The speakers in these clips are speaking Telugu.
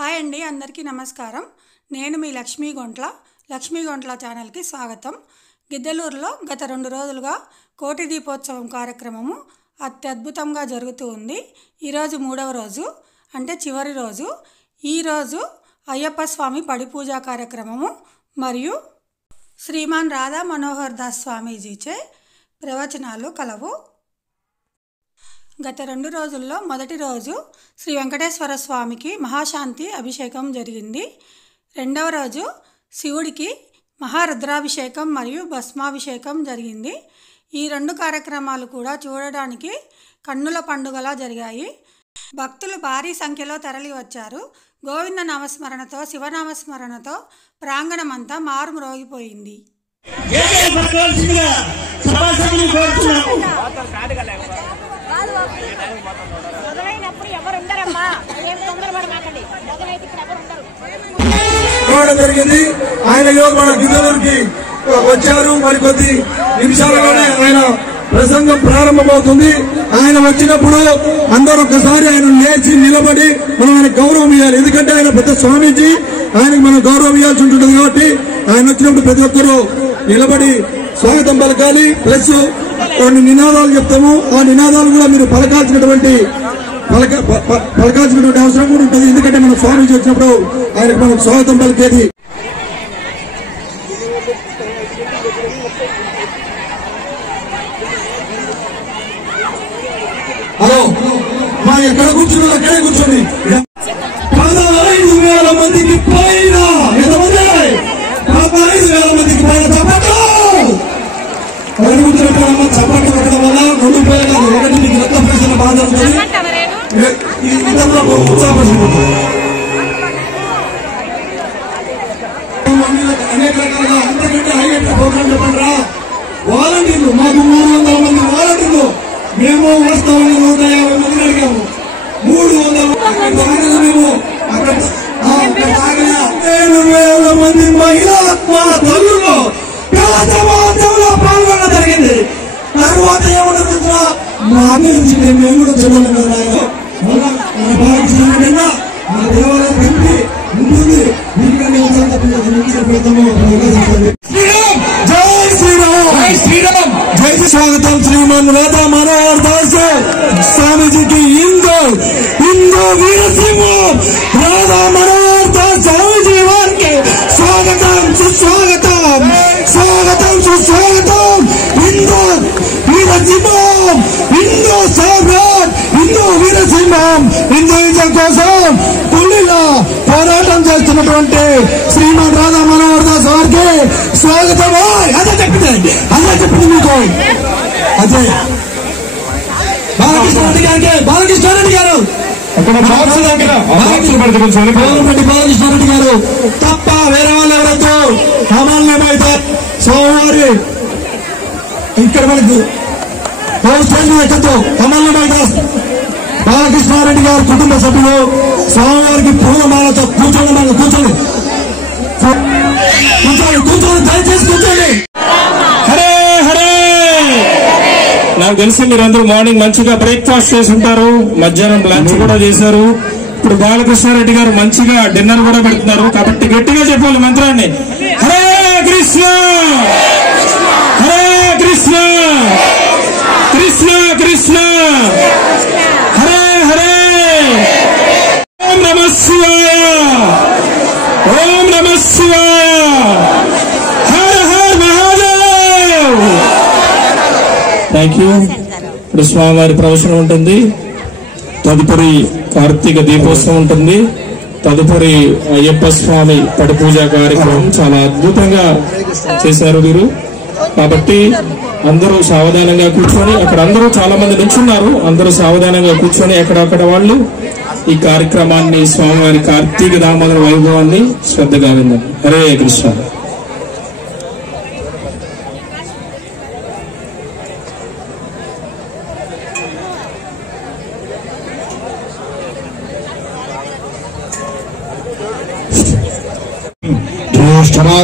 హాయ్ అండి, అందరికీ నమస్కారం. నేను మీ లక్ష్మీ గొంట్ల ఛానల్కి స్వాగతం. గిద్దలూరులో గత 2 రోజులుగా కోటి దీపోత్సవం కార్యక్రమము అత్యద్భుతంగా జరుగుతూ ఉంది. ఈరోజు 3వ రోజు, అంటే చివరి రోజు. ఈరోజు అయ్యప్ప స్వామి పడి పూజా కార్యక్రమము మరియు శ్రీమాన్ రాధా మనోహర్ దాస్ స్వామీజీచే ప్రవచనాలు కలవు. గత 2 రోజుల్లో మొదటి రోజు శ్రీ వెంకటేశ్వర స్వామికి మహాశాంతి అభిషేకం జరిగింది. 2వ రోజు శివుడికి మహారుద్రాభిషేకం మరియు భస్మాభిషేకం జరిగింది. ఈ 2 కార్యక్రమాలు కూడా చూడడానికి కన్నుల పండుగలా జరిగాయి. భక్తులు భారీ సంఖ్యలో తరలి వచ్చారు. గోవింద నామస్మరణతో, శివనామస్మరణతో ప్రాంగణమంతా మారుమ్రోగిపోయింది. జరిగింది. ఆయన మన గిద్దలూరుకి వచ్చారు. మరికొద్ది నిమిషాలలోనే ఆయన ప్రసంగం ప్రారంభమవుతుంది. ఆయన వచ్చినప్పుడు అందరూ ఒకసారి ఆయన లేచి నిలబడి మనం ఆయన గౌరవం ఇవ్వాలి. ఎందుకంటే ఆయన పెద్ద స్వామీజీ, ఆయనకు మనం గౌరవం ఇవ్వాల్సి ఉంటుంది. కాబట్టి ఆయన వచ్చినప్పుడు ప్రతి ఒక్కరూ నిలబడి స్వాగతం పలకాలి. ప్లస్ కొన్ని నినాదాలు చెప్తాము. ఆ నినాదాలు కూడా మీరు పలకాల్సినటువంటి అవసరం కూడా ఉంటుంది. ఎందుకంటే మన స్వామీజీ వచ్చినప్పుడు ఆయనకు మనం స్వాగతం పలికేది. హలో, మా ఎక్కడ కూర్చున్నారు అక్కడే కూర్చోండి. 15,000 మందికి పైన, ఎంతమంది? 15,000 మందికి పైన చప్పట్లు అడుగుతున్నట్టు చప్పట్లు పెట్టడం వల్ల 2 పేరు కాదు, ఒకటి మీకు రక్త ప్రశ్న బాధ ఉంటుంది. ఇతరుల ఉత్సాహపడుతుంది. అనేక రకాలుగా అంతకంటే హైలైట్ ప్రోగ్రాం చెప్పండి. వాలంటీర్లు మాకు 300 మంది వాలంటీర్లు. మేము వాస్తవాన్ని 150 మందిని అడిగాము. 300 మేము అక్కడ 7,000 మంది మహిళా తల్లులు సమాజంలో పాల్గొనడం జరిగింది. తర్వాత ఏమన్నా మా అభివృద్ధి మేము కూడా చూడాలి కదా. మన భావించిన మన దేవాలయం కంటే ఉంటుంది. జై శ్రీరామ్, జై శ్రీరామ్, జై స్వాగతం శ్రీమాన్ రాధా మనోహర్ దాస్ స్వామీజీకి. హిందూ వీరసింహం రాధా మనోహర్ దాస్ స్వామీజీ వారికి స్వాగతం, సుస్వాగతం, స్వాగతం, సుస్వాగతం. హిందూ వీరసింహం, హిందూ సామ్రాట్, హిందూ వీరసింహం, హిందూయిజం కోసం పుల్లిలా పోరాటం చేస్తున్నటువంటి శ్రీమాన్ రాధా మనోహర్ దాస్ వారికి స్వాగతం. అదే చెప్పింది మీకు. అదే బాలకృష్ణారెడ్డి గారు బాలకృష్ణారెడ్డి గారు తప్ప వేరే వాళ్ళు ఎవరైతే సామాన్యమైతే సోమవారి ఇక్కడ మనకు ఎక్కతో కమల్యమైతే బాలకృష్ణారెడ్డి గారు కుటుంబ సభ్యులు సోమవారికి పూలమాలతో కూర్చోండి. దయచేసి కూర్చోండి. హరే హరే. నాకు తెలిసి మీరందరూ మార్నింగ్ మంచిగా బ్రేక్ఫాస్ట్ చేసి ఉంటారు, మధ్యాహ్నం లంచ్ కూడా చేశారు. ఇప్పుడు బాలకృష్ణారెడ్డి గారు మంచిగా డిన్నర్ కూడా పెడుతున్నారు. కాబట్టి గట్టిగా చెప్పాలి మంత్రాన్ని. హరే కృష్ణ, హరే కృష్ణ, కృష్ణ కృష్ణ, హరే హరే. ఓం నమః శివాయ, ఓం నమః శివాయ, హర హర మహాదేవ్. Thank you. ఇప్పుడు స్వామివారి ప్రవచనం ఉంటుంది, తదుపరి కార్తీక దీపోత్సవం ఉంటుంది, తదుపరి అయ్యప్ప స్వామి పడి పూజా కార్యక్రమం చాలా అద్భుతంగా చేశారు వీరు. కాబట్టి అందరూ సావధానంగా కూర్చొని, అక్కడ అందరూ చాలా మంది నిల్చున్నారు, అందరూ సావధానంగా కూర్చొని ఎక్కడక్కడ వాళ్ళు ఈ కార్యక్రమాన్ని, స్వామివారి కార్తీక దామోదర వైభవాన్ని శ్రద్ధగా విన్నారు. హరే కృష్ణ.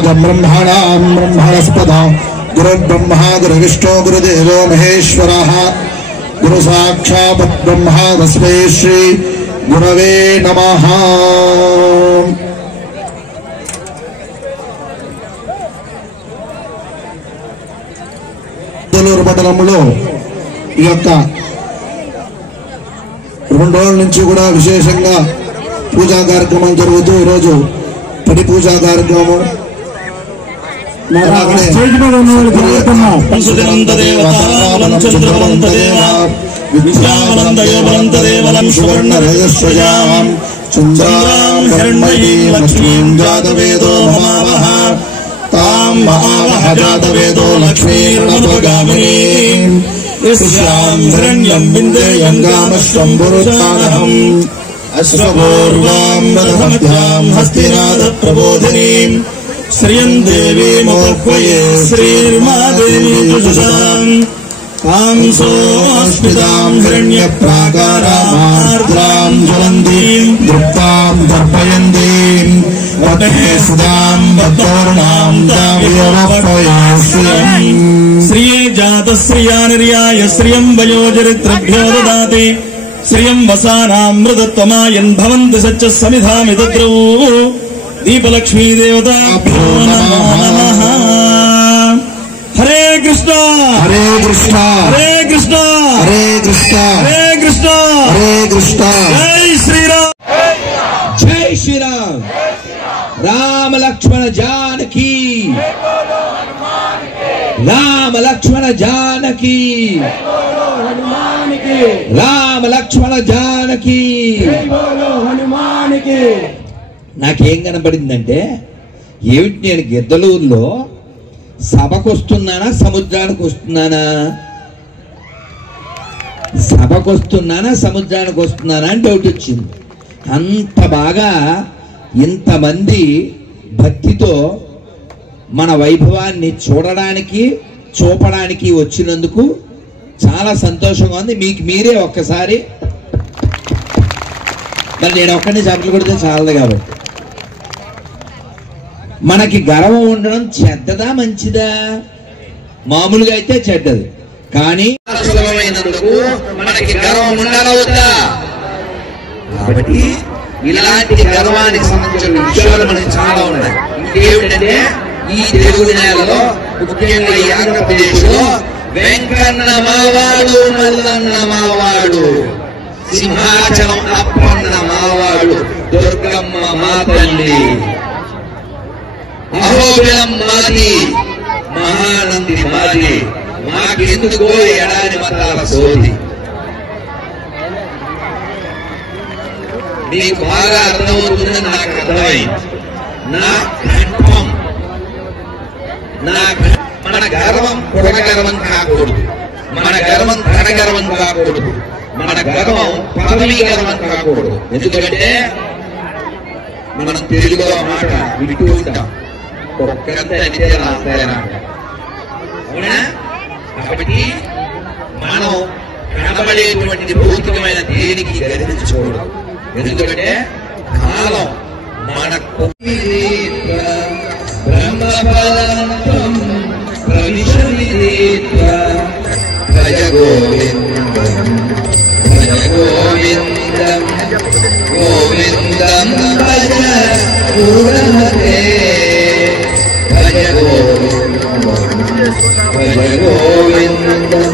బ్రహ్మాణం బ్రహ్మణస్పద గురుర్బ్రహ్మ గురువిష్ణు గురుదేవో మహేశ్వర గురు సాక్షాత్ బ్రహ్మ తస్మై శ్రీ గురవే నమః. గిద్దలూరు పట్టణంలో ఈ యొక్క 2 రోజుల నుంచి కూడా విశేషంగా పూజా కార్యక్రమం జరుగుతూ ఈరోజు పడి పూజా కార్యక్రమం జాతవేదో లక్ష్మీర్ణగామినీం యస్యాం హిరణ్యం బిందేయం గామశ్వంభురుత్తానహం అశ్వపూర్వాం వదమధ్యాం హస్తినాథ ప్రబోధినీం శ్రియం దేవీముపహ్వయే శ్రీర్మాదేవీ జుషాం కాంసోస్మితాం హిరణ్యప్రాకారామార్ద్రాం జ్వలంతీం దృప్తాం దర్పయంతీం వటేసుదాం వద్దోర్ణాం తావ్యవహ్వయాస్యం శ్రియే జాతశ్రియా నిర్యాయ శ్రియం వయోచరిత్రభ్యో దదాతి శ్రియం వసానామృతత్వమాయన్ భవంతి సచ్చ సమిధామి తద్రౌ దీపలక్ష్మీ దేవతాభ్యో నమః. హరే కృష్ణ హరే కృష్ణ హరే కృష్ణ హరే కృష్ణ హరే కృష్ణ హరే కృష్ణ. జై శ్రీరామ్. జై శ్రీరామ్. రామ లక్ష్మణ జానకి రామ లక్ష్మణ జానకి రామ లక్ష్మణ జానకి. నాకేం కనపడిందంటే ఏమిటి, నేను గిద్దలూరులో సభకు వస్తున్నానా సముద్రానికి వస్తున్నానా, సభకు వస్తున్నానా సముద్రానికి వస్తున్నానా అని డౌట్ వచ్చింది. అంత బాగా ఇంతమంది భక్తితో మన వైభవాన్ని చూడడానికి చూపడానికి వచ్చినందుకు చాలా సంతోషంగా ఉంది. మీకు మీరే ఒక్కసారి, మరి నేను ఒక్కడిని చప్పట్లు కొడితే చాలదు కాబట్టి, మనకి గర్వం ఉండడం చెడ్డదా మంచిదా? మామూలుగా అయితే చెడ్డది, కానీ సులభమైనందుకు మనకి గర్వం ఉండాలవుతా. కాబట్టి ఇలాంటి గర్వానికి సంబంధించిన విషయాలు మనకి చాలా ఉన్నాయి. ఇంకేమిటంటే ఈ తెలుగు నేలలో ముఖ్యంగా ఈ ఆంధ్రప్రదేశ్ లో వెంకన్న మావాడు, మల్లన్న మావాడు, సింహాచలం అప్పన్న మావాడు, దుర్గమ్మ మా తల్లి, అహోబిలం మాది, మహానంది మాది, మాకెందుకో ఎడారి మతాల సోది. మీకు బాగా అర్థమవుతుందని నాకు అర్థమైంది. నా కంఠం, మన గర్వం కుడగర్వం కాకూడదు, మన గర్వం ధనగర్వం కాకూడదు, మన గర్వం పదవీ గర్వం కాకూడదు. ఎందుకంటే మనం తెలుగులో మాట వింటూ ఉంటాం, ఒక్కంతే అంటే రాస్తాయనా. అవునా? కాబట్టి మనం కనబడేటువంటి భౌతికమైన దేనికి గర్వించకూడదు. ఎందుకంటే కాలం మనకు బ్రహ్మఫలం ప్రవిశమిదేత్వ భజ గోవిందం భజ గోవిందం గోవిందం భజ పూర్ణమతే భజ గోవిందం భజ గోవిందం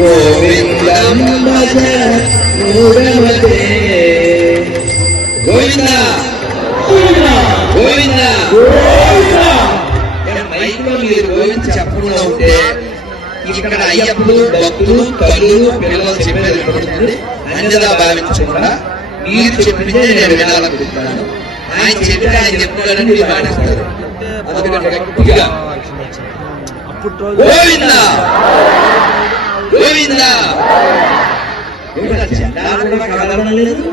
గోవిందం భజ పూర్ణమతే. గోవింద గోవింద మైక్లో మీరు గోవింద చెప్పకుండా ఉంటే ఇక్కడ అయ్యప్పుడు భక్తులు తల్లులు పిల్లలు చెప్పేది పడుతుంది. అన్యదా భావించకుండా మీరు చెప్పిందే నేను వినాలనుకుంటున్నాను. ఆయన చెప్పి ఆయన చెప్తాడని మీరు మానేస్తారు. అందుకంటే గట్టిగా గోవింద గోవింద. చందాలు కూడా కదలడం లేదు.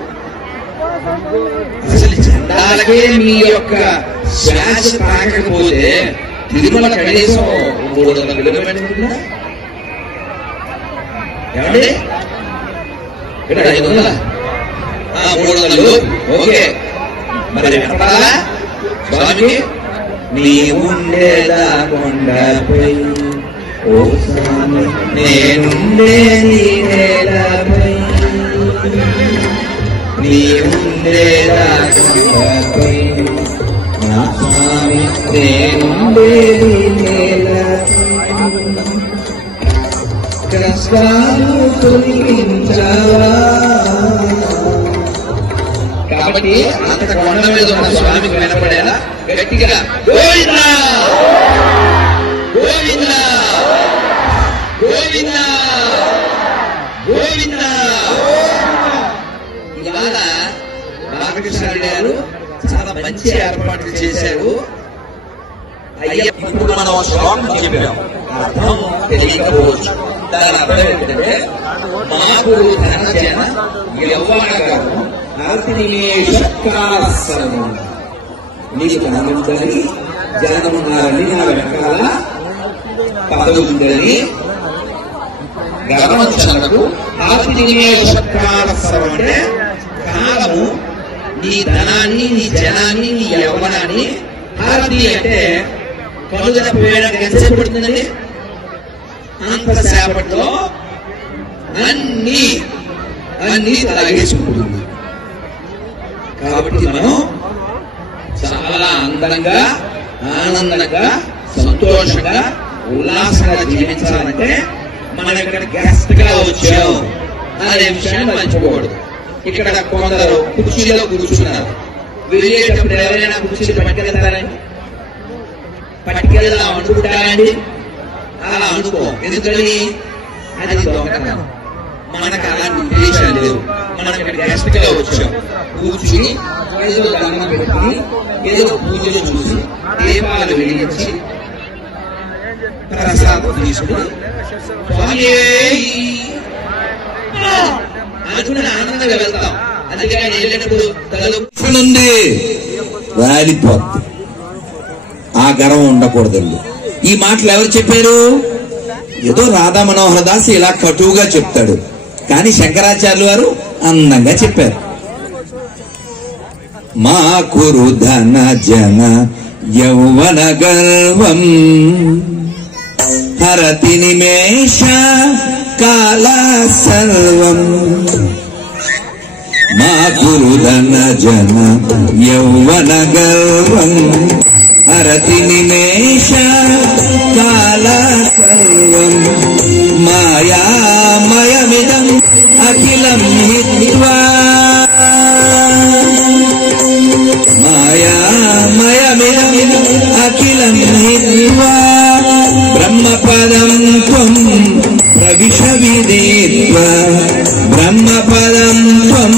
అసలు చందాలకే మీ యొక్క శ్వాస తాకకపోతే తిరుమల కనీసం 300 కిలోమీటర్లు ఏమండి? ఇక్కడ 500, 300. ఓకే, మరి చెప్పాలా స్వామికి? నీ ఉండేదా కొండపై ఓ స్వామి, నేనుండే నీ నేలపై నీవుండేదాకుండపై నా స్వామి నేనుండేది నేలపై కష్టాలు తొలగించావా. కాబట్టి అంత కొండ మీద ఉన్న స్వామికి వినపడేలా గట్టిగా గోవిందా గోవిందా గోవిందా గోవిందా. ఇవాళ బాలకృష్ణ గారు చాలా మంచి ఏర్పాట్లు చేశారు. అయ్యప్ప ఇప్పుడు మనం శ్లోకం చెప్పాం, అర్థం తెలియకపోవచ్చు. దాని అర్థం ఏంటంటే మాకు ధనజన యవ్వనగం అరతినిమేషకాలసరం నీకు ధనముందని జనమున్నారని నా వెనకాల పదవుందని గర్వంచనకు అరతినిమేషకాలసరం అంటే కాలము నీ ధనాన్ని నీ జనాన్ని నీ యవ్వనాన్ని హారతి అంటే కలుగన పోయడానికి ఎంతసేపు పడుతుందండి? అంతసేపట్లో అన్ని తాగేసుకుంటుంది. కాబట్టి మనం చాలా అందంగా ఆనందంగా సంతోషంగా ఉల్లాసంగా జీవించాలంటే మనం ఇక్కడ గెస్ట్ గా వచ్చాం అనే విషయాన్ని మర్చిపోకూడదు. ఇక్కడ కొందరు కుర్చీలో కూర్చున్నారు. వెళ్ళేటప్పుడు ఎవరైనా కుర్చీలు పట్టుకెళ్తారండి? పట్టుకెళ్దాం అనుకుంటారండి? అలా అనుకో. ఎందుకని? అది దొంగతనం. మనకు అలాంటి ఉద్దేశాలు లేవు. మనం ఇక్కడ గెస్ట్ గా వచ్చాం. కూర్చుని ఏదో దండం పెట్టుకుని ఏదో పూజలు చూసి దీపాలు వెలిగించి ప్రసాదం తీసుకుని అనుకుని ఆనందంగా వెళ్తాం. అందుకని వెళ్ళేటప్పుడు నుండి రాలిపోద్ది. ఆ గర్వం ఉండకూడదండి. ఈ మాటలు ఎవరు చెప్పారు? ఏదో రాధా మనోహర దాస్ ఇలా కటువుగా చెప్తాడు, కానీ శంకరాచార్యులు వారు అందంగా చెప్పారు. మా కురు ధన జన యౌవన గర్వం హరతి నిమేష కాల సర్వం. మా కురు ధన జన యౌవన గర్వం హరతి నిమేష కాల సర్వం. మాయామయమిదం అఖిలం హిత్వా మాయామయమిదం అఖిలం హిత్వా బ్రహ్మపదం త్వం ప్రవిశ విదిత్వా బ్రహ్మపదం త్వం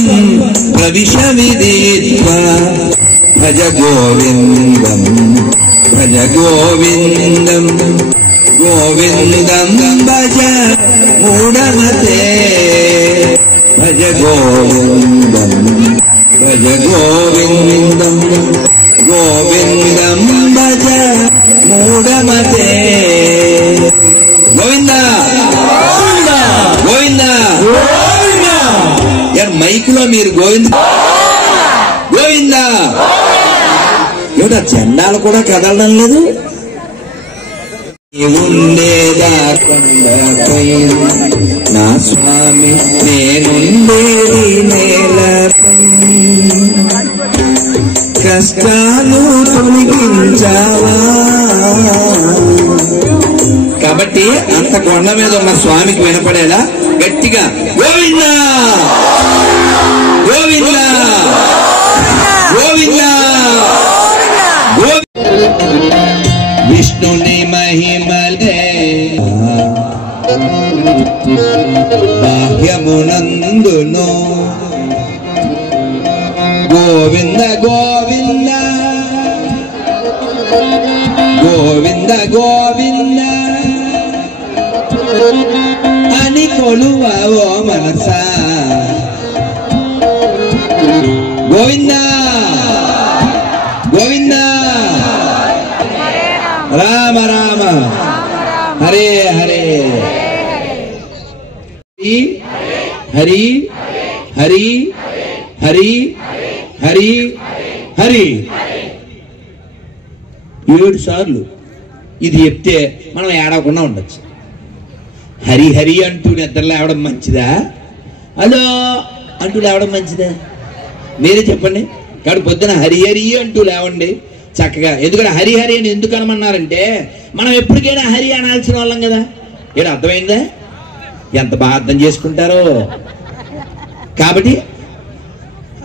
ప్రవిశ విదిత్వా భజ గోవిందం భజ గోవిందం గోవిందం భజ మూఢమతే భజ గోవిందం భజ గోవిందం గోవిందం భజ మూఢమతే. గోవిందా గోవిందా మైకులో మీరు గోవింద గోవిందా ఏమిటా జెండాలు కూడా కదలడం లేదు. ఉండేదాకుండపై నా స్వామి నేనుండేది నేలపై కష్టాలు తొలగించావా. కాబట్టి అంత కొండ మీద ఉన్న స్వామికి వినపడేలా గట్టిగా గోవిందా గోవిందా గోవిందా. విష్ణుని మహిమలే బాహ్యమునందును గోవింద గోవింద గోవింద గోవింద అని కొలువో మనసా. గోవింద గోవింద రామ రామ హరే హరే హరి హరి హరి హరి హరి 7 సార్లు ఇది చెప్తే మనం ఏడవకుండా ఉండొచ్చు. హరి హరి అంటూ నిద్ర లేవడం మంచిదా? హలో అంటూ లేవడం మంచిదా? మీరే చెప్పండి. కాబట్టి పొద్దున హరిహరి అంటూ లేవండి చక్కగా. ఎందుకంటే హరిహరి అని ఎందుకు అనమన్నారంటే మనం ఎప్పటికైనా హరి అనాల్సిన వాళ్ళం కదా. ఏదో అర్థమైందా? ఎంత బాగా అర్థం చేసుకుంటారో. కాబట్టి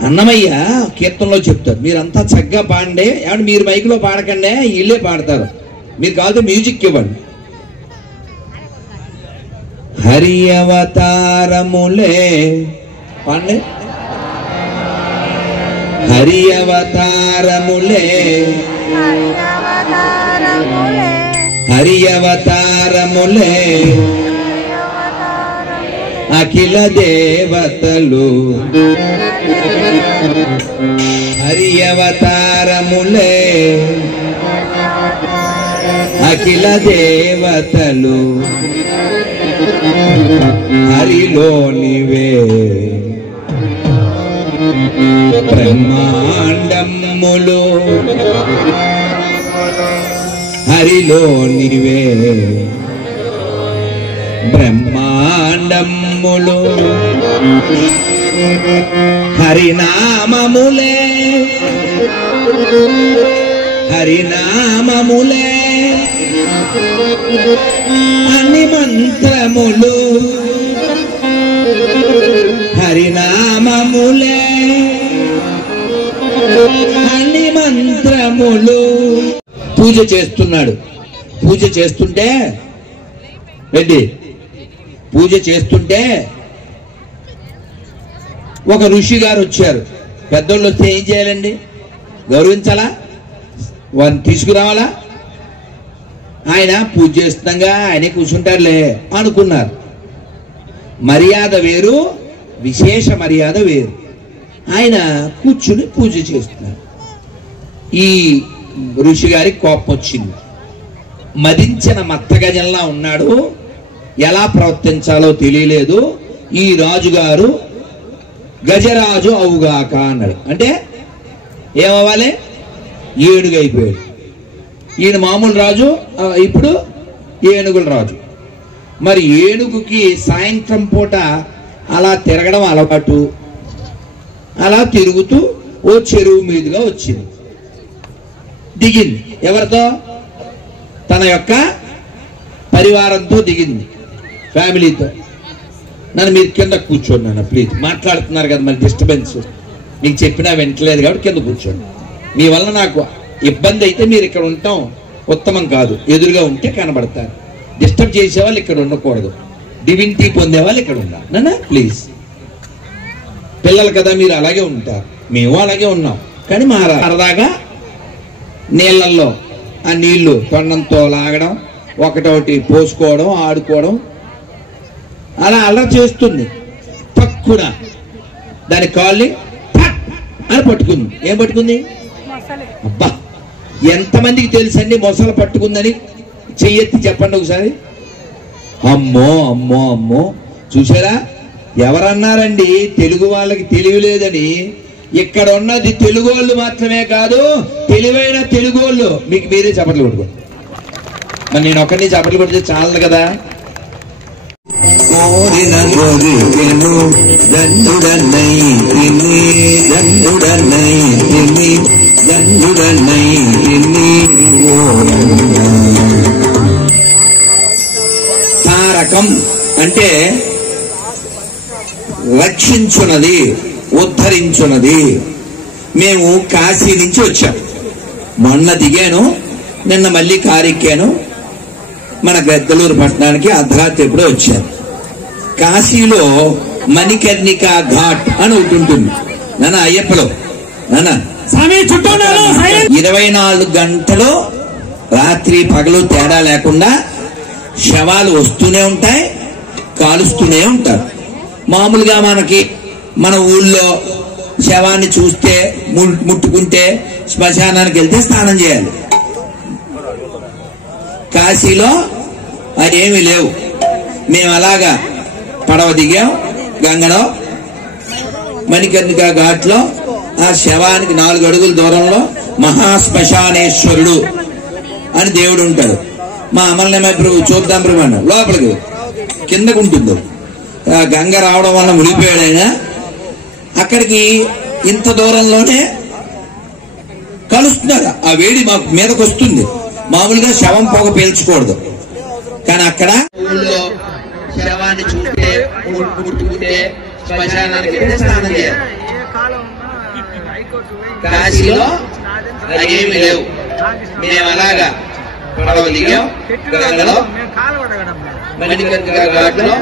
అన్నమయ్య కీర్తనలో చెప్తారు, మీరంతా చక్కగా పాడండి. ఏమంటే మీరు మైక్లో పాడకండి, వీళ్ళే పాడతారు. మీరు కావాలంటే మ్యూజిక్ ఇవ్వండి. హరి అవతారములే పాడండి. హరి అవతారములే హరి అవతారములే అఖిల దేవతలు హరి అవతారములే అఖిల దేవతలు హరిలోనివే బ్రహ్మాండములు హరిలోనివే బ్రహ్మాండములు హరినామములే హరినామములే అన్ని మంత్రములు హరినామములే అన్ని మంత్రములు. పూజ చేస్తున్నాడు. పూజ చేస్తుంటే రెడ్డి పూజ చేస్తుంటే ఒక ఋషి గారు వచ్చారు. పెద్దోళ్ళు వస్తే ఏం చేయాలండి? గౌరవించాలా? వారిని తీసుకురావాలా? ఆయన పూజ చేస్తుండగా ఆయనే కూర్చుంటారులే అనుకున్నారు. మర్యాద వేరు, విశేష మర్యాద వేరు. ఆయన కూర్చుని పూజ చేస్తున్నారు. ఈ ఋషి గారికి కోపం వచ్చింది. మదించిన మత్తగజంలా ఉన్నాడు, ఎలా ప్రవర్తించాలో తెలియలేదు. ఈ రాజుగారు గజరాజు అవుగాక అన్నాడు. అంటే ఏమవ్వాలి? ఏనుగు అయిపోయాడు. ఈయన మామూలు రాజు, ఇప్పుడు ఏనుగుల రాజు. మరి ఏనుగుకి సాయంత్రం పూట అలా తిరగడం అలవాటు. అలా తిరుగుతూ ఓ చెరువు మీదుగా వచ్చింది, దిగింది. ఎవరితో? తన యొక్క పరివారంతో దిగింది, ఫ్యామిలీతో. నన్ను మీరు కింద కూర్చోండి ప్లీజ్, మాట్లాడుతున్నారు కదా, మరి డిస్టర్బెన్స్. మీకు చెప్పినా వింటలేదు కాబట్టి కింద కూర్చోండి. మీ వల్ల నాకు ఇబ్బంది అయితే మీరు ఇక్కడ ఉండటం ఉత్తమం కాదు. ఎదురుగా ఉంటే కనబడతారు. డిస్టర్బ్ చేసేవాళ్ళు ఇక్కడ ఉండకూడదు. డివినిటీ పొందేవాళ్ళు ఇక్కడ ఉండాలి. నాన్న ప్లీజ్. పిల్లలు కదా, మీరు అలాగే ఉంటారు, మేము అలాగే ఉన్నాం. కానీ మా సరదాగా నీళ్ళల్లో ఆ నీళ్లు తొండంతో లాగడం, ఒకటొకటి పోసుకోవడం, ఆడుకోవడం, అలా అలా చేస్తుంది. తక్కువ దాని కాళ్ళని అని పట్టుకుంది. ఏం పట్టుకుంది? అబ్బా, ఎంతమందికి తెలుసండి మొసలు పట్టుకుందని? చెయ్యెత్తి చెప్పండి ఒకసారి. అమ్మో అమ్మో అమ్మో, చూసారా? ఎవరన్నారండి తెలుగు వాళ్ళకి తెలియలేదని? ఇక్కడ ఉన్నది తెలుగు వాళ్ళు మాత్రమే కాదు, తెలివైన తెలుగు వాళ్ళు. మీకు మీరే చప్పట్లు కొట్టుకోండి. మరి నేను ఒక్కడిని చప్పట్లు కొడితే చాలదు కదా. కోరిన కోరికెను దండుడన్నై ఇన్ని దండుడన్నై ఇన్ని దండుడన్నై ఇన్ని. తారకం అంటే రక్షించున్నది, ఉద్ధరించున్నది. మేము కాశీ నుంచి వచ్చాం. మొన్న దిగాను, నిన్న మళ్ళీ కారెక్కాను. మన గద్దలూరు పట్టణానికి అర్ధరాత్రి ఎప్పుడో వచ్చాను. కాశీలో మణికర్ణికా ఘాట్ అని ఒకటి ఉంటుంది నాన్న, అయ్యప్పలో. నాన్న 24 గంటలు రాత్రి పగలు తేడా లేకుండా శవాలు వస్తూనే ఉంటాయి, కాలుస్తూనే ఉంటారు. మామూలుగా మన ఊళ్ళో శవాన్ని చూస్తే, ముట్టుకుంటే శ్మశానానికి వెళ్తే స్నానం చేయాలి. కాశీలో అదేమీ లేవు. మేము అలాగా పడవ దిగాం గంగలో, మణికర్ణికా ఘాట్లో. ఆ శవానికి 4 అడుగుల దూరంలో మహాశ్మశానేశ్వరుడు అని దేవుడు ఉంటాడు. మా అమలనేమ ప్రభు చూద్దాం ప్రభు అన్న లోపలికి కిందకు ఉంటుంది. గంగ రావడం వల్ల మునిగిపోయాడు ఆయన. అక్కడికి ఇంత దూరంలోనే కలుస్తున్నారు. ఆ వేడి మాకు మీదకి వస్తుంది. మామూలుగా శవం పొగ పీల్చకూడదు, కానీ అక్కడ ఊళ్ళో శవాన్ని చూస్తే ముట్టుకుంటే శ్మశానానికి వెళ్తే స్నానం చేయాలి. కాశీలో ఏమి లేవు. మేము అలాగా పడవ దిగాం గంగలో, మణికంఠ ఘాట్లో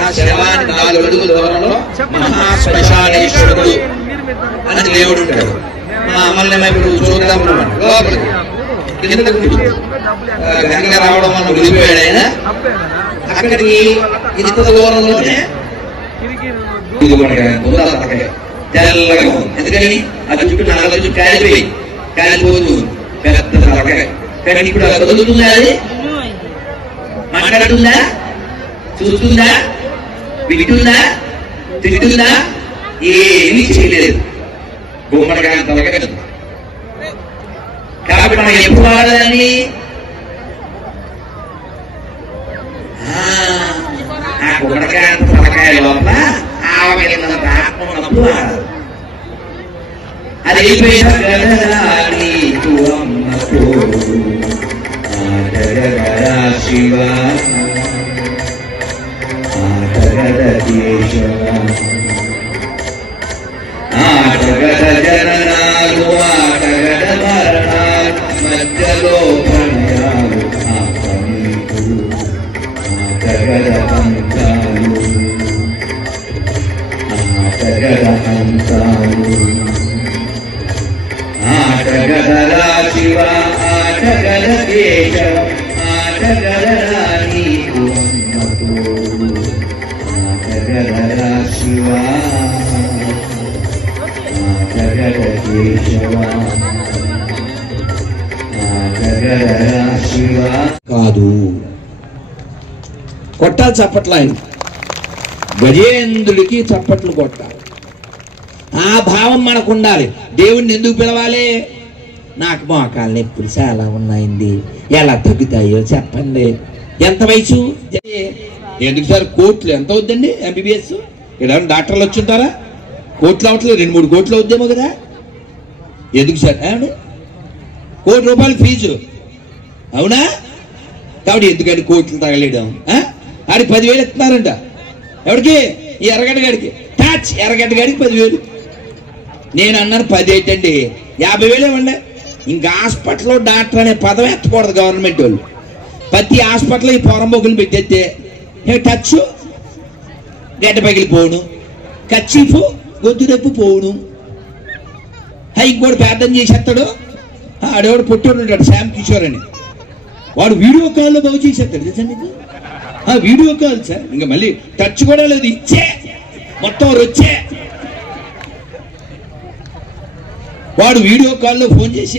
ఆ శవాన్ని 4 అడుగుల దూరంలో మహాశ్మశానేశ్వరుడు అని దేవుడు ఉంటాడు. మా అమల్ని ఇప్పుడు చూద్దాం లోపలికి కిందకు గంగ రావడం వల్ల విడిపోయాడు ఆయన. అక్కడికి ఇంత దూరంలోనే ఇది తెల్లగా ఉంది. ఎందుకని అది చుట్టూ 4 చుట్టూ కాలిపోతూ పెద్ద తలకాయ. కానీ ఇప్పుడు అది వదులుతుందా, అది మాట్లాడుతుందా, చూస్తుందా, వింటుందా, తింటుందా? ఏమీ చేయలేదు. గుమ్మడికాయ తలకాయ. కాబట్టి మనం ఎప్పుడు వాడాలని ఆ గుమ్మడికాయ తలకాయ లోపల ఆత్మ ఉన్నప్పుడు వాడాలి. అది అయిపోయిన శివ ఆటగడ జననాలు ఆటగడ మరణాలు మధ్యలో ప్రణయాలు ఆటగడ హంసాలు ఆటగడ హంసాలు ఆటగడ శివ ఆటగడ కేశవ ఆటగడ నీకు అమ్మతో ఆటగడ శివ ఆటగడ కేశవ ఆటగడ శివ కాదు. కొట్టాలి చప్పట్లు. ఆయన గజేంద్రుడికి చప్పట్లు కొట్టాలి. ఆ భావం మనకు ఉండాలి. దేవుణ్ణి ఎందుకు పిలవాలి? నాకు మోకాళ్ళ నొప్పులు చాలా ఉన్నాయండి, ఎలా తగ్గుతాయో చెప్పండి. ఎంత వయసు? ఎందుకు సార్? కోట్లు ఎంత అవుద్దండి ఎంబీబీఎస్? ఇక్కడ డాక్టర్లు వచ్చుంటారా? కోట్లు అవట్లేదు, 2-3 కోట్లు అవుద్దేమో కదా. ఎందుకు సార్? ఏమండి, ₹1 కోటి ఫీజు, అవునా? కాబట్టి ఎందుకంటే కోట్లు తగలేయడం. ఆడికి 10,000 ఇస్తున్నారంట. ఎవరికి? ఈ ఎర్రగడ్డ గాడికి. టాచ్ ఎర్రగడ్డ గాడికి 10,000. నేను అన్నాను 10 ఏంటండి, 50,000 ఇవ్వండి. ఇంకా హాస్పిటల్లో డాక్టర్ అనే పదం ఎత్తకూడదు గవర్నమెంట్ వాళ్ళు. ప్రతి హాస్పిటల్లో ఈ పొరంబొక్కులు పెట్టేస్తే టచ్ గడ్డ పగిలిపోను, కచ్చీఫ్ గొంతు నొప్పి పోను. ఇంకోటి ప్రార్థన చేసేస్తాడు. ఆడేవాడు పుట్టోడు ఉంటాడు, శ్యామ్ కిషోర్ అని. వాడు వీడియో కాల్లో బాగు చేసేస్తాడు తెలుసా మీకు? వీడియో కాల్ సార్, ఇంకా మళ్ళీ టచ్ కూడా లేదు, ఇచ్చే మొత్తం వచ్చే. వాడు వీడియో కాల్లో ఫోన్ చేసి,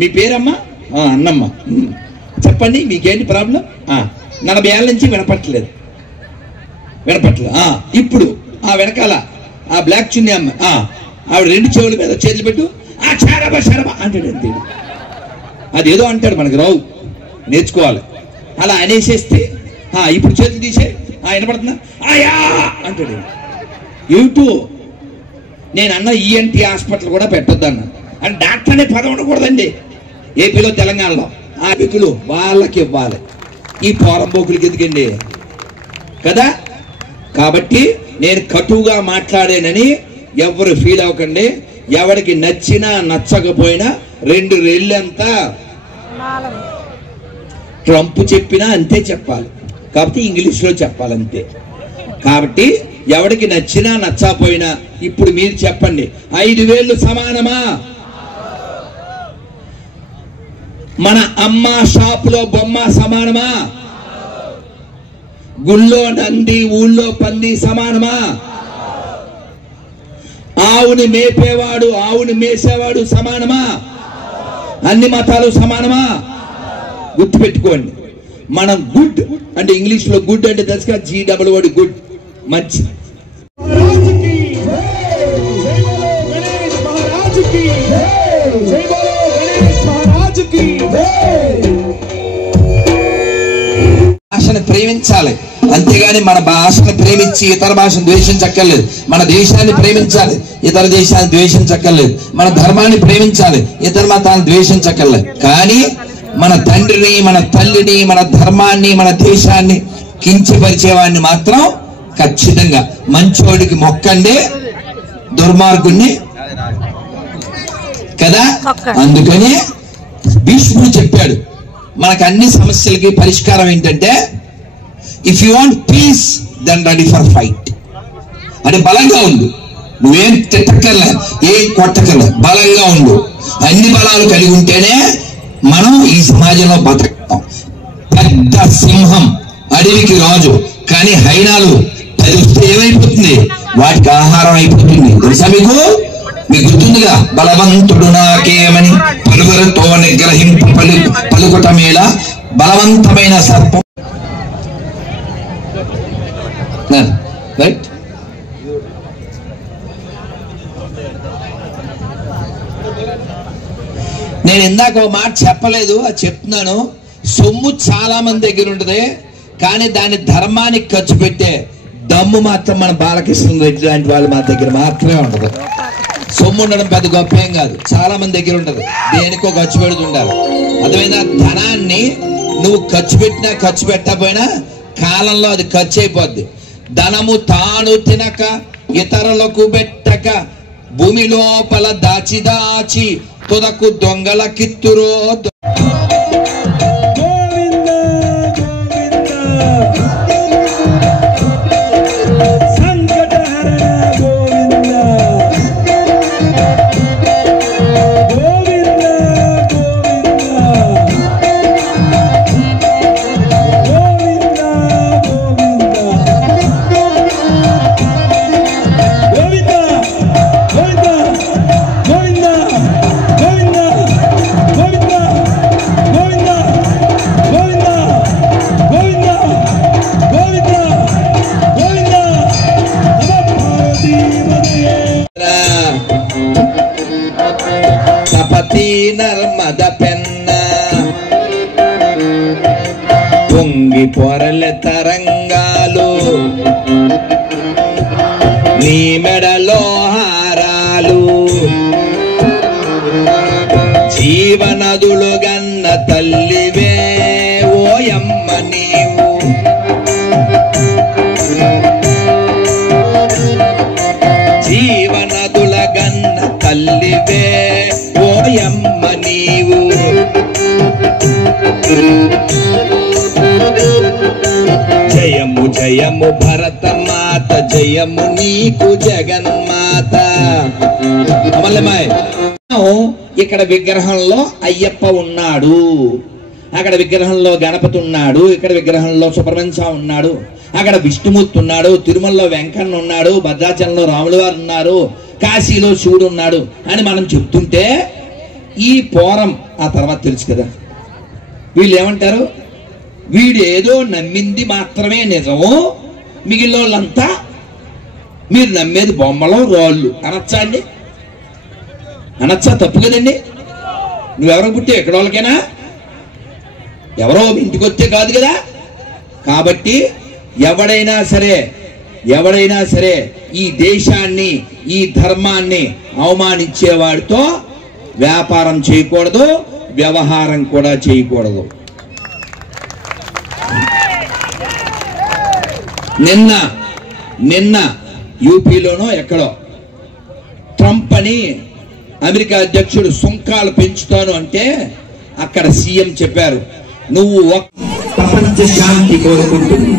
మీ పేరమ్మా? అన్నమ్మ. చెప్పండి మీకేంటి ప్రాబ్లం? 40 ఏళ్ళ నుంచి వినపట్లేదు. ఇప్పుడు వెనకాల బ్లాక్ చున్నీ అమ్మ, ఆవిడ 2 చెవుల మీద చేతులు పెట్టు, శరబ శరబ అంటాడు. అంతే, అదేదో అంటాడు, మనకు రావు, నేర్చుకోవాలి. అలా అనేసేస్తే ఇప్పుడు చేతులు తీసే వినపడుతున్నా ఆయా అంటాడు. ఏమిటో నేను అన్న ఈఎన్టీ హాస్పిటల్ కూడా పెట్టొద్దన్నా. అని డాక్టర్ అనే పదం ఉండకూడదండి ఏపీలో, తెలంగాణలో. ఆ వ్యక్తులు వాళ్ళకి ఇవ్వాలి, ఈ పోరంబోకులకి ఎందుకండి కదా. కాబట్టి నేను కటువుగా మాట్లాడానని ఎవరు ఫీల్ అవ్వకండి. ఎవరికి నచ్చినా నచ్చకపోయినా 2 రెళ్ళంతా ట్రంప్ చెప్పినా అంతే చెప్పాలి. కాబట్టి ఇంగ్లీష్లో చెప్పాలంతే. కాబట్టి ఎవరికి నచ్చినా నచ్చకపోయినా ఇప్పుడు మీరు చెప్పండి, 5,000 సమానమా? మన అమ్మ షాపులో బొమ్మ సమానమా? గుళ్ళో నంది, ఊళ్ళో పంది సమానమా? ఆవుని మేపేవాడు, ఆవుని మేసేవాడు సమానమా? అన్ని మతాలు సమానమా? గుర్తుపెట్టుకోండి. మనం గుడ్ అంటే ఇంగ్లీష్ లో గుడ్ అంటే తెలుసుగా, GWOD గుడ్, మంచి. భాషను ప్రేమించాలి. అంతేగాని మన భాషను ప్రేమించి ఇతర భాషను ద్వేషించక్కర్లేదు. మన దేశాన్ని ప్రేమించాలి, ఇతర దేశాన్ని ద్వేషించక్కర్లేదు. మన ధర్మాన్ని ప్రేమించాలి, ఇతర మతాన్ని ద్వేషించక్కర్లేదు. కానీ మన తండ్రిని, మన తల్లిని, మన ధర్మాన్ని, మన దేశాన్ని కించపరిచేవాడిని మాత్రం ఖచ్చితంగా మంచోడికి మొక్కండి, దుర్మార్గుణ్ణి కదా. అందుకని భీష్ముడు చెప్పాడు మనకు అన్ని సమస్యలకి పరిష్కారం ఏంటంటే, if you want peace then ready for fight. అంటే బలంగా ఉండు, నువ్వేం తిట్టక్కర్లే, ఏం కొట్టక్కర్లే, బలంగా ఉండు. అన్ని బలాలు కలిగి ఉంటేనే మనం ఈ సమాజంలో బతకం. పెద్ద సింహం అడవికి రాజు, కానీ హైనాలు తెలిస్తే ఏమైపోతుంది, వాటికి ఆహారం అయిపోతుంది. తెలుసా మీకు గుర్తుందిగా, బలవంతుడు నాకేమని పలువురితో నిగ్రహింప పలుకుటమేళ బలవంతమైన సర్పం. రైట్. నేను ఇందాక ఒక మాట చెప్పలేదు, అది చెప్తున్నాను. సొమ్ము చాలా మంది దగ్గర ఉంటుంది, కానీ దాని ధర్మానికి ఖర్చు పెట్టే దమ్ము మాత్రం మన బాలకృష్ణ రెడ్డి లాంటి వాళ్ళ మా దగ్గర మాత్రమే ఉంటుంది. సొమ్ము ఉండడం పెద్ద గొప్ప ఏం కాదు, చాలా మంది దగ్గర ఉంటుంది. దేనికో ఖర్చు పెడుతుండాలి. అర్థమైనా? ధనాన్ని నువ్వు ఖర్చు పెట్టినా ఖర్చు పెట్టకపోయినా కాలంలో అది ఖర్చు అయిపోద్ది. ధనము తాను తినక ఇతరులకు పెట్టక భూమి లోపల దాచి దాచి తుదకు దొంగల కిత్తురో. నర్మద పెన్న పొంగి పొరల తరంగాలు, నీ మెడలో హారాలు, జీవనదులు గన్న తల్లివే ఓయమ్మ నీవు. జీవనదుల గన్న తల్లివే ఓయమ్మ నీవు. జయము జయము భరత మాత, జయము నీకు జగన్మాత. ఇక్కడ విగ్రహంలో అయ్యప్ప ఉన్నాడు, అక్కడ విగ్రహంలో గణపతి ఉన్నాడు, ఇక్కడ విగ్రహంలో సుబ్రహ్మణ్య ఉన్నాడు, అక్కడ విష్ణుమూర్తి ఉన్నాడు, తిరుమలలో వెంకన్న ఉన్నాడు, భద్రాచలంలో రాముల వారు ఉన్నారు, కాశీలో శివుడు ఉన్నాడు అని మనం చెప్తుంటే ఈ పోరం ఆ తర్వాత తెలుసు కదా, వీళ్ళు ఏమంటారు, వీడు ఏదో నమ్మింది మాత్రమే నిజము, మిగిలిన వాళ్ళంతా మీరు నమ్మేది బొమ్మలో రాళ్ళు అనొచ్చా అండి? అనొచ్చా? తప్పు కదండి. నువ్వెవరో పుట్టి ఎక్కడ వాళ్ళకైనా ఎవరో ఇంటికి వస్తే కాదు కదా. కాబట్టి ఎవడైనా సరే ఈ దేశాన్ని, ఈ ధర్మాన్ని అవమానించేవాడితో వ్యాపారం చేయకూడదు, వ్యవహారం కూడా చేయకూడదు. నిన్న యూపీలోనో ఎక్కడో ట్రంప్ అని అమెరికా అధ్యక్షుడు సుంకాలు పెంచుతాను అంటే అక్కడ సీఎం చెప్పారు, నువ్వు ప్రపంచ శాంతి కోరుకుంటుంది,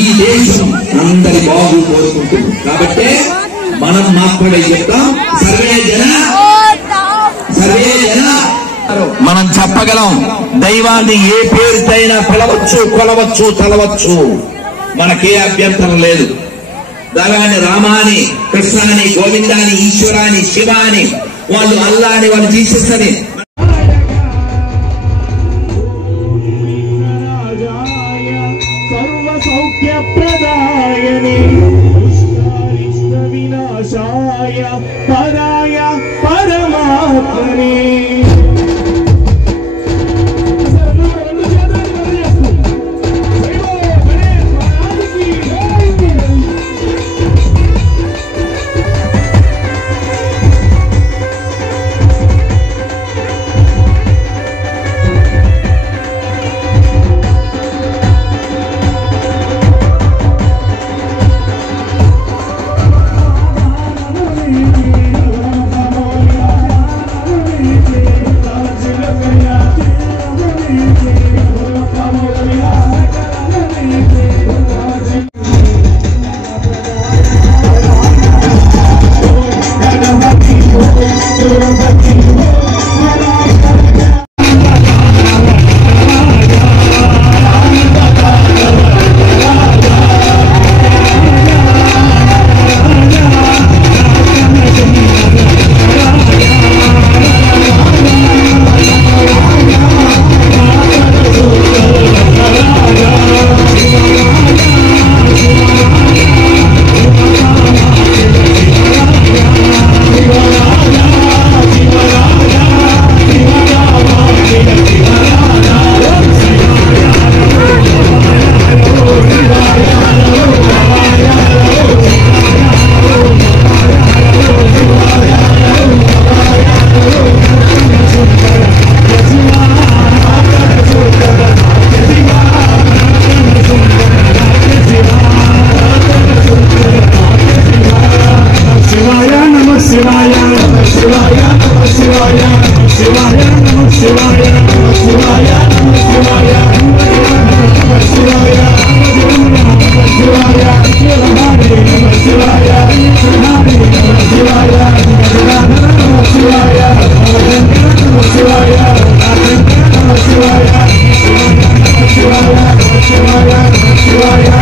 ఈ దేశం అందరి బాగు కోరుకుంటుంది. కాబట్టి మనం మాత్రమే చెప్తాం, సర్వే జన మనం చెప్పగలం. దైవాన్ని ఏ పేరుతైనా పిలవచ్చు, కొలవచ్చు, తలవచ్చు, మనకే అభ్యంతరం లేదు. దళాన్ని రామాని, కృష్ణాని, గోవిందాని, ఈశ్వరాని, శివాని, వాళ్ళు అల్లాని, వాళ్ళు జీసస్ అని సౌఖ్యప్రదాయని వినాశాయ పరాయ పరమాత్మని. శివాయ